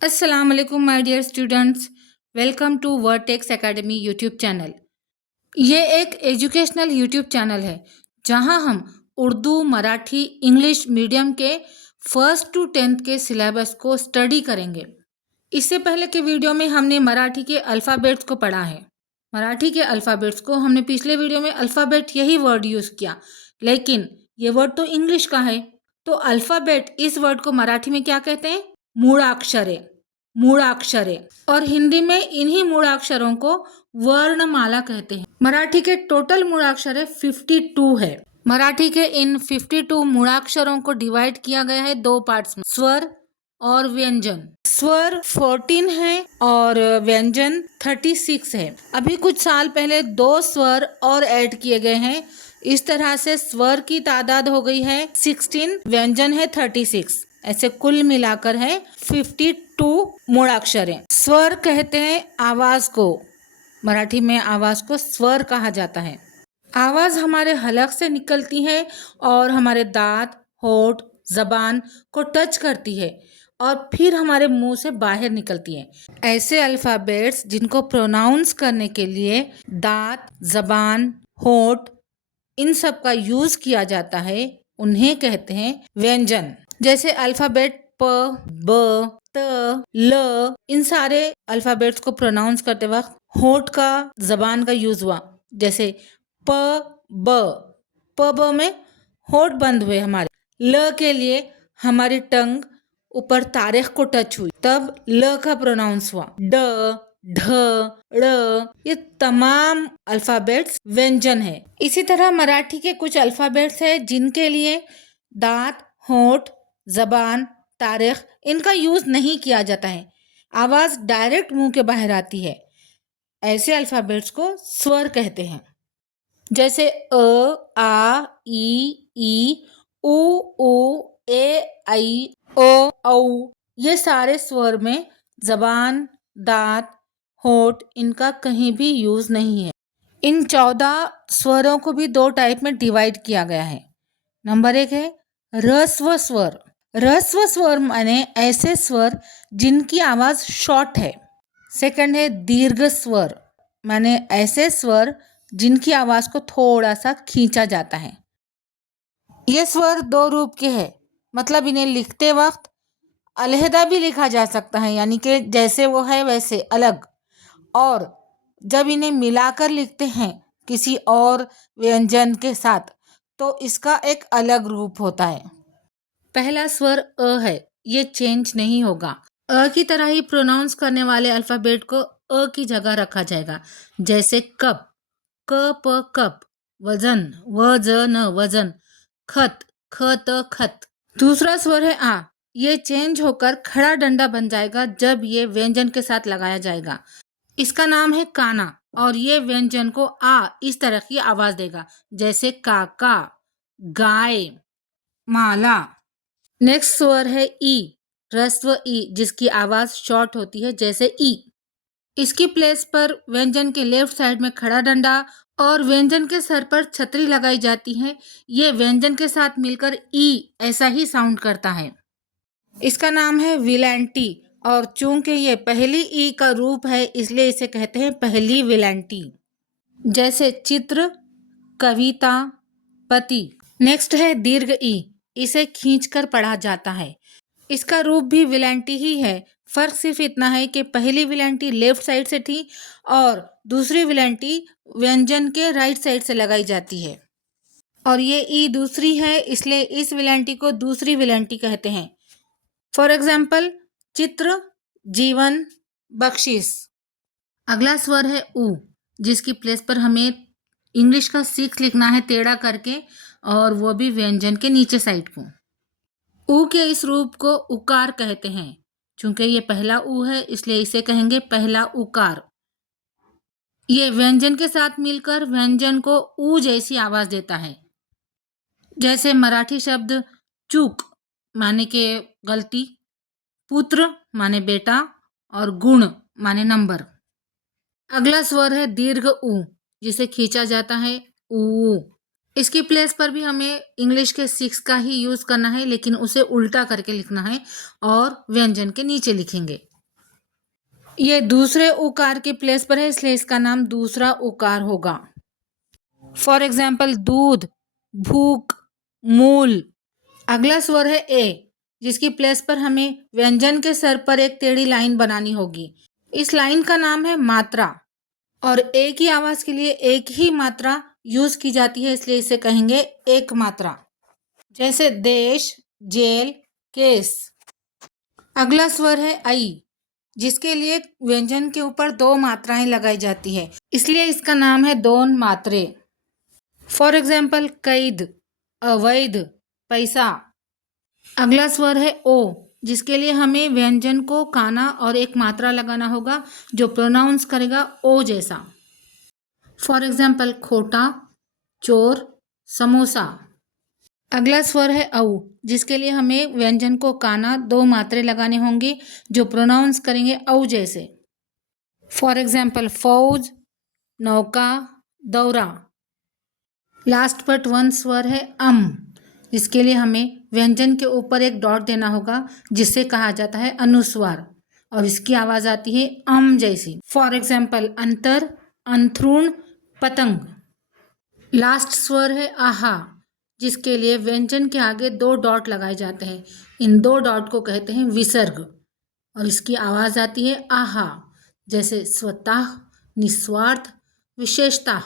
अस्सलाम वालेकुम my dear students. Welcome to Vertex Academy YouTube channel. ये एक एजुकेशनल यूट्यूब चैनल है जहां हम उर्दू, मराठी, इंग्लिश मीडियम के फर्स्ट टू 10th के सिलेबस को स्टडी करेंगे। इससे पहले के वीडियो में हमने मराठी के अल्फ़ाबेट्स को पढ़ा है। मराठी के अल्फ़ाबेट्स को हमने पिछले वीडियो में अल्फ़ाबेट यही वर्ड यूज़ किया, लेकिन ये वर्ड तो इंग्लिश का है। तो अल्फ़ाबेट इस वर्ड को मराठी में क्या कहते हैं? मूढ़ाक्षरे। मूढ़ाक्षरे। और हिंदी में इन्हीं मूढ़ाक्षरों को वर्णमाला कहते हैं। मराठी के टोटल मूढ़ाक्षर 52 है। मराठी के इन 52 मूढ़ाक्षरों को डिवाइड किया गया है दो पार्ट्स में, स्वर और व्यंजन। स्वर 14 है और व्यंजन 36 है। अभी कुछ साल पहले 2 स्वर और ऐड किए गए हैं। इस तरह से स्वर की तादाद हो गई है 16, व्यंजन है 36। ऐसे कुल मिलाकर है 52 मूढ़ाक्षरें। स्वर कहते हैं आवाज को। मराठी में आवाज को स्वर कहा जाता है। आवाज हमारे हलक से निकलती है और हमारे दांत, होठ, जबान को टच करती है और फिर हमारे मुंह से बाहर निकलती है। ऐसे अल्फ़ाबेट्स जिनको प्रोनाउंस करने के लिए दांत, जबान, होठ इन सब का यूज किया जाता है, उन्हें कहते हैं व्यंजन। जैसे अल्फ़ाबेट प, ब, त, ल, इन सारे अल्फ़ाबेट्स को प्रोनाउंस करते वक्त होठ का, जबान का यूज हुआ। जैसे प, ब, प, ब में होठ बंद हुए हमारे। ल के लिए हमारी टंग ऊपर तारीख को टच हुई, तब ल का प्रोनाउंस हुआ। ड, ढ, ड़, ये तमाम अल्फ़ाबेट्स व्यंजन है। इसी तरह मराठी के कुछ अल्फ़ाबेट्स है जिनके लिए दांत, होठ, जबान, तारीख इनका यूज नहीं किया जाता है। आवाज डायरेक्ट मुंह के बाहर आती है। ऐसे अल्फ़ाबेट्स को स्वर कहते हैं। जैसे अ, आ, ई, उ, ए, ऐ, ओ, औ। ये सारे स्वर में जबान, दांत, होठ इनका कहीं भी यूज नहीं है। इन 14 स्वरों को भी 2 टाइप में डिवाइड किया गया है। नंबर 1 है ह्रस्व स्वर। ह्रस्व स्वर माने ऐसे स्वर जिनकी आवाज शॉर्ट है। सेकंड है दीर्घ स्वर, माने ऐसे स्वर जिनकी आवाज को थोड़ा सा खींचा जाता है। ये स्वर 2 रूप के हैं, मतलब इन्हें लिखते वक्त अलहदा भी लिखा जा सकता है, यानी कि जैसे वो है वैसे अलग, और जब इन्हें मिलाकर लिखते हैं किसी और व्यंजन के साथ तो इसका एक अलग रूप होता है। पहला स्वर अ है, ये चेंज नहीं होगा। अ की तरह ही प्रोनाउंस करने वाले अल्फ़ाबेट को अ की जगह रखा जाएगा। जैसे कप, क प कप, वजन, व ज न वजन, खत, ख त खत। दूसरा स्वर है आ, ये चेंज होकर खड़ा डंडा बन जाएगा जब ये व्यंजन के साथ लगाया जाएगा। इसका नाम है काना और ये व्यंजन को आ इस तरह की आवाज देगा, जैसे काका, गाय, माला। नेक्स्ट स्वर है ई, ह्रस्व ई, जिसकी आवाज शॉर्ट होती है जैसे ई। इसकी प्लेस पर व्यंजन के लेफ्ट साइड में खड़ा डंडा और व्यंजन के सर पर छतरी लगाई जाती है। ये व्यंजन के साथ मिलकर ई ऐसा ही साउंड करता है। इसका नाम है विलैंटी और चूंकि ये पहली ई का रूप है इसलिए इसे कहते हैं पहली विलैंटी। जैसे चित्र, कविता, पति। नेक्स्ट है दीर्घ ई, इसे खींचकर पढ़ा जाता है। इसका रूप भी विलैंटी ही है, फर्क सिर्फ इतना है कि पहली विलैंटी लेफ्ट साइड से थी और दूसरी विलैंटी व्यंजन के राइट साइड से लगाई जाती है। और ये ई दूसरी है इसलिए इस विलैंटी को दूसरी विलैंटी कहते हैं। फॉर एग्जाम्पल चित्र, जीवन, बख्शिश। अगला स्वर है ऊ, जिसकी प्लेस पर हमें इंग्लिश का 6 लिखना है टेढ़ा करके, और वो भी व्यंजन के नीचे साइड को। ऊ के इस रूप को उकार कहते हैं। चूंकि ये पहला ऊ है इसलिए इसे कहेंगे पहला उकार। ये व्यंजन के साथ मिलकर व्यंजन को ऊ जैसी आवाज देता है। जैसे मराठी शब्द चूक माने के गलती, पुत्र माने बेटा और गुण माने नंबर। अगला स्वर है दीर्घ ऊ, जिसे खींचा जाता है ऊ। इसकी प्लेस पर भी हमें इंग्लिश के 6 का ही यूज करना है, लेकिन उसे उल्टा करके लिखना है और व्यंजन के नीचे लिखेंगे। ये दूसरे उकार के प्लेस पर है, इसलिए इसका नाम दूसरा उकार होगा। फॉर एग्जाम्पल दूध, भूख, मूल। अगला स्वर है ए, जिसकी प्लेस पर हमें व्यंजन के सर पर एक टेढ़ी लाइन बनानी होगी। इस लाइन का नाम है मात्रा, और ए की आवाज के लिए एक ही मात्रा यूज की जाती है, इसलिए इसे कहेंगे एक मात्रा। जैसे देश, जेल, केस। अगला स्वर है आई, जिसके लिए व्यंजन के ऊपर दो मात्राएं लगाई जाती है, इसलिए इसका नाम है दोन मात्रे। फॉर एग्जाम्पल कैद, अवैध, पैसा। अगला स्वर है ओ, जिसके लिए हमें व्यंजन को काना और एक मात्रा लगाना होगा जो प्रोनाउंस करेगा ओ जैसा। फॉर एग्जाम्पल खोटा, चोर, समोसा। अगला स्वर है औ, जिसके लिए हमें व्यंजन को काना दो मात्रे लगाने होंगे जो प्रोनाउंस करेंगे औ जैसे। फॉर एग्जाम्पल फौज, नौका, दौरा। लास्ट बट वन स्वर है जिसके लिए हमें व्यंजन के ऊपर एक डॉट देना होगा, जिससे कहा जाता है अनुस्वार, और इसकी आवाज आती है जैसी। फॉर एग्जाम्पल अंतर, अंथरुण, पतंग। लास्ट स्वर है आहा, जिसके लिए व्यंजन के आगे दो डॉट लगाए जाते हैं। इन दो डॉट को कहते हैं विसर्ग, और इसकी आवाज आती है आहा, जैसे स्वतः, निस्वार्थ, विशेषता।